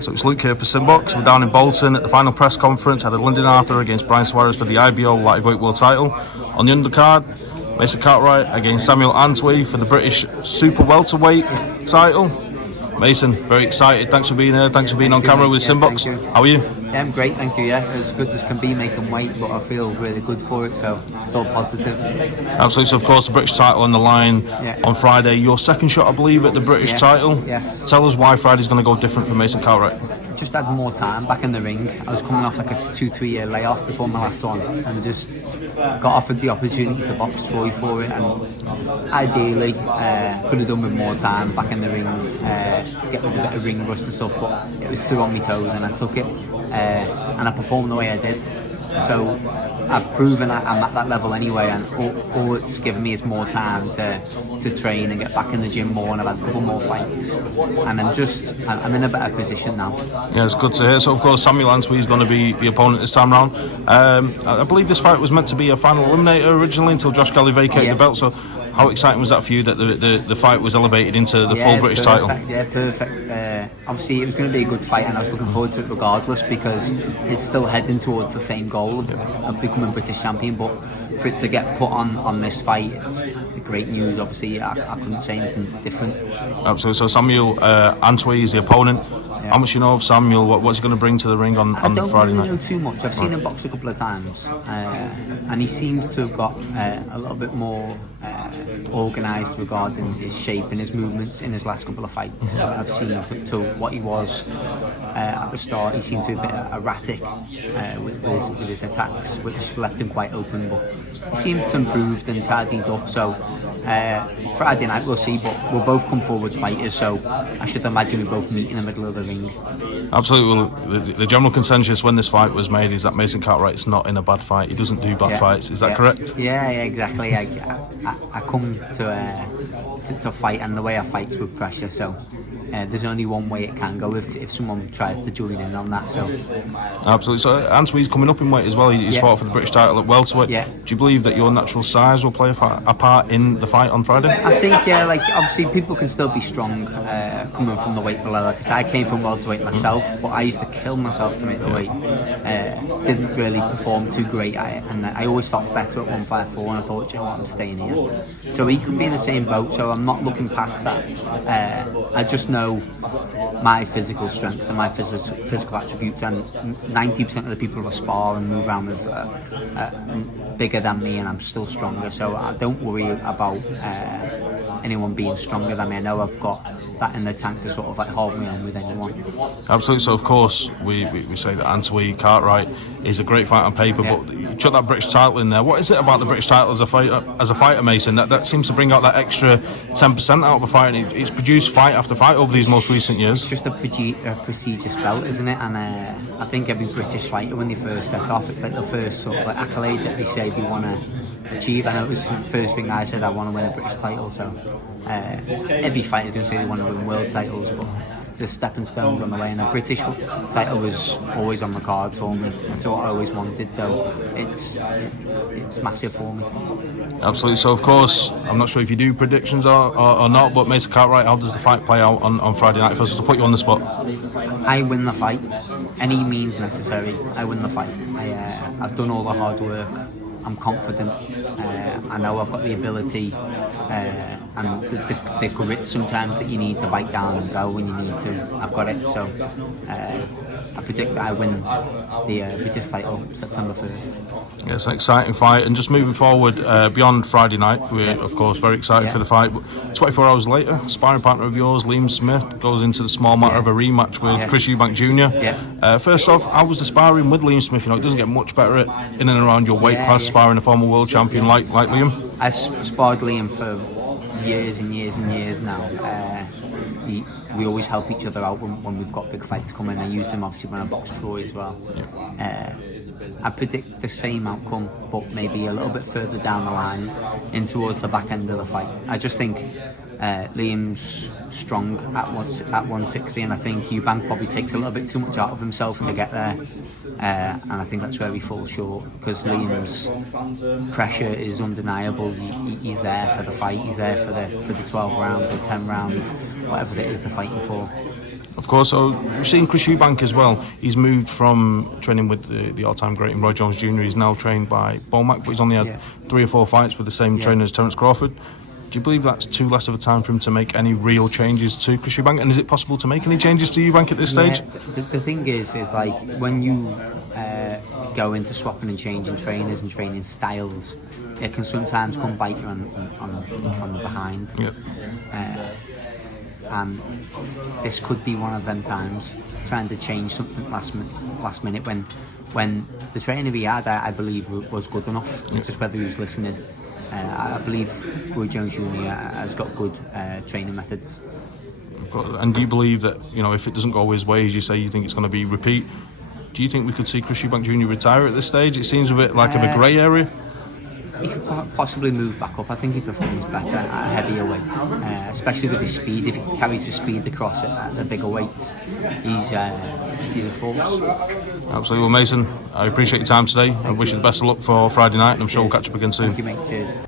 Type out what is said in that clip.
So it's Luke here for SimBoxx. We're down in Bolton at the final press conference. Had a Lyndon Arthur against Brian Suarez for the IBO lightweight world title. On the undercard, Mason Cartwright against Samuel Antwi for the British super welterweight title. Mason, very excited. Thanks for being here. Thanks for being on camera with SimBoxx. How are you? Yeah, I'm great, thank you. Yeah, as good as can be making weight, but I feel really good for it, so it's all positive. Absolutely. So, of course, the British title on the line on Friday. Your second shot, I believe, at the British title. Yes. Tell us why Friday's going to go different for Mason Cartwright. Just had more time back in the ring. I was coming off like a 2-3 year layoff before my last one, and just got offered the opportunity to box Troy for it, and ideally could have done with more time back in the ring, get rid of a bit of ring rust and stuff, but it was through on my toes and I took it, and I performed the way I did. So I've proven I'm at that level anyway, and all it's given me is more time to train and get back in the gym more, and I've had a couple more fights, and I'm in a better position now. Yeah, it's good to hear. So of course Samuel Antwi is going to be the opponent this time round. I believe this fight was meant to be a final eliminator originally until Josh Kelly vacated the belt, so how exciting was that for you that the fight was elevated into the full British title? Yeah, perfect. Obviously it was going to be a good fight, and I was looking forward to it regardless, because it's still heading towards the same goal of becoming British champion. But for it to get put on this fight, it's great news. Obviously I couldn't say anything different. Absolutely. So Samuel Antwi is the opponent. How much you know of Samuel? What's he going to bring to the ring on Friday night? I don't really know too much. I've seen him box a couple of times, and he seems to have got a little bit more organised regarding his shape and his movements in his last couple of fights. I've seen to what he was at the start. He seemed to be a bit erratic with his attacks, which left him quite open, but he seems to have improved and tidied up. So Friday night we'll see, but we'll both come forward fighters, so I should imagine we both meet in the middle of the ring. Absolutely. Well, the general consensus when this fight was made is that Mason Cartwright's not in a bad fight. He doesn't do bad fights. Is that correct? Yeah, exactly. I come to fight, and the way I fight's with pressure, so there's only one way it can go if someone tries to join in on that. So absolutely. So Antwi's coming up in weight as well. He's fought for the British title at welterweight. Do you believe that your natural size will play a part in the fight on Friday? I think like obviously people can still be strong coming from the weight below. Like I said, I came from welterweight myself, but I used to kill myself to make the weight. Didn't really perform too great at it, and I always felt better at 154, and I thought, you know what, I'm staying here. So he could be in the same boat, so I'm not looking past that. I just know my physical strengths and my physical attributes, and 90% of the people that spar and move around with bigger than me, and I'm still stronger, so I don't worry about anyone being stronger than me. I know I've got that in the tank to sort of like hold me on with anyone. Absolutely. So of course we say that Antwi Cartwright is a great fight on paper, but you chuck that British title in there. What is it about the British title as a fighter, Mason, that seems to bring out that extra 10% out of a fight, and it's produced fight after fight over these most recent years? It's just a prestigious belt, isn't it? And I think every British fighter, when they first set off, it's like the first sort of like accolade that they say they want to achieve. I know it was the first thing I said, I want to win a British title, so every fighter's going to say they want to win world titles, but there's stepping stones on the way, and a British title was always on the cards for me. That's what I always wanted, so it's massive for me. Absolutely. So of course, I'm not sure if you do predictions or not, but Mason Cartwright, how does the fight play out on Friday night? First, to put you on the spot. I win the fight, any means necessary. I win the fight. I've done all the hard work. I'm confident. I know I've got the ability and the grit sometimes that you need to bite down and go when you need to. I've got it. So I predict that I win the British title September 1st. Yeah, it's an exciting fight. And just moving forward, beyond Friday night, we're of course very excited for the fight. But 24 hours later, sparring partner of yours, Liam Smith, goes into the small matter of a rematch with Chris Eubank Jr. First off, how was the sparring with Liam Smith? You know, it doesn't get much better in and around your weight class, sparring a former world champion like Liam. I sparred Liam for years and years and years now. We always help each other out when we've got big fights coming. I used him obviously when I boxed Troy as well. I predict the same outcome, but maybe a little bit further down the line, in towards the back end of the fight. I just think Liam's strong at 160, and I think Eubank probably takes a little bit too much out of himself to get there, and I think that's where he falls short, because Liam's pressure is undeniable. He's there for the fight, he's there for the 12 rounds or 10 rounds, whatever it is they're fighting for. Of course, so we've seen Chris Eubank as well. He's moved from training with the all-time great in Roy Jones Jr. He's now trained by Bomac, but he's only had 3 or 4 fights with the same trainer as Terence Crawford. Do you believe that's too less of a time for him to make any real changes to Chris Eubank? And is it possible to make any changes to Eubank at this stage? The thing is like when you go into swapping and changing trainers and training styles, it can sometimes come bite you on the behind. Yep. And this could be one of them times, trying to change something last minute when the trainer he had, I believe, was good enough. Just whether he was listening. I believe Roy Jones Jr. has got good training methods. And do you believe that, if it doesn't go his way, as you say, you think it's going to be repeat? Do you think we could see Chris Eubank Jr. retire at this stage? It seems a bit like of a grey area. He could possibly move back up. I think he performs better at a heavier weight, especially with his speed. If he carries his speed across at the bigger weights, he's a force. Absolutely. Well, Mason, I appreciate your time today. I wish you the best of luck for Friday night, and I'm sure we'll catch up again soon. Thank you, mate. Cheers.